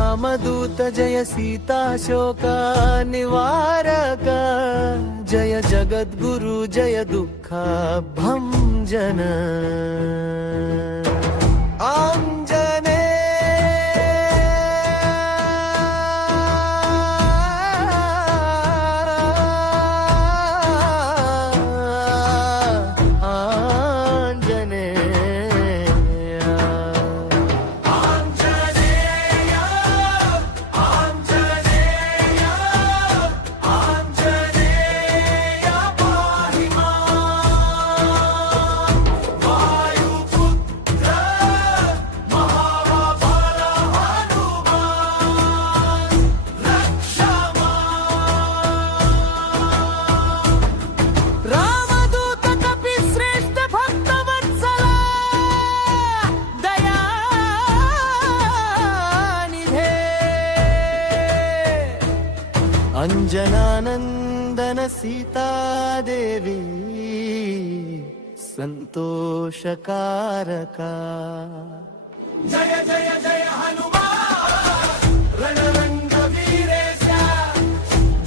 रामदूत जय सीताशोक निवारक जय जगद्गुरु जय दुःख भंजन अंजनानंदन सीतादेवी संतोषकारका जय जय जय हनुमान रणरंग वीरेश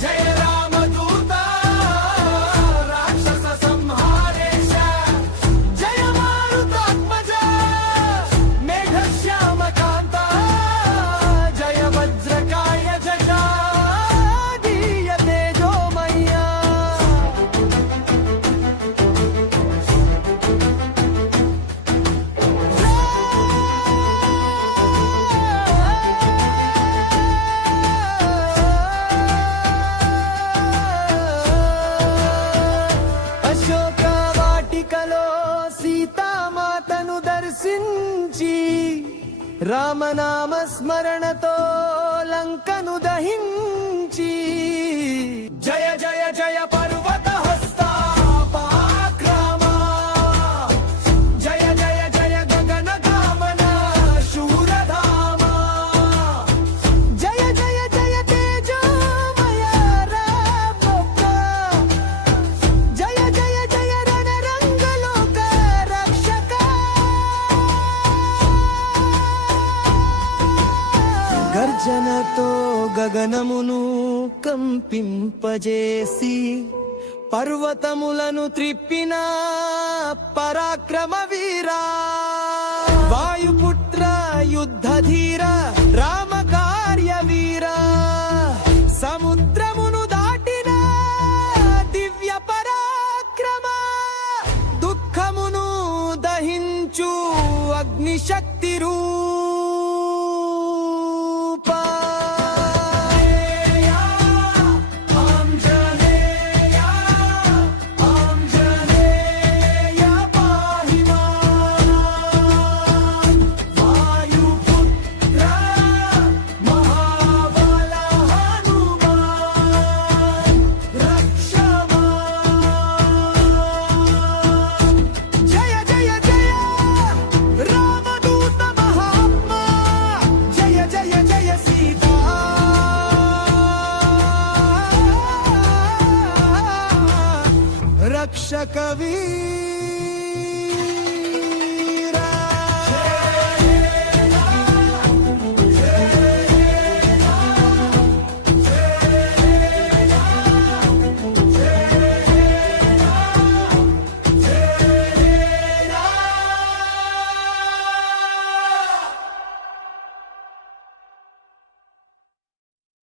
जय रामदूता राक्षस संहारेश जय मारुतात्मज मेघश्याम कांता जय वज्रकाय जटा రామనామ స్మరణతో లంకను దహించి జయ జయ జయ పర్వత హస్తా పరాక్రమ జయ జయ జయ గగన గమన శూరధామ జయ జయ జయ తేజోమయ రామప్ప జయ జయ జయ రణరంగలోక రక్షక గర్జనతో గగనమును కంపింపజేసి పర్వతములను త్రిప్పిన పరాక్రమ వీరా వాయుపుత్ర యుద్ధధీర రామ కార్య వీరా సముద్రమును దాటిన దివ్య పరాక్రమ దుఃఖమును దహించు అగ్నిశక్తి రక్షక వీర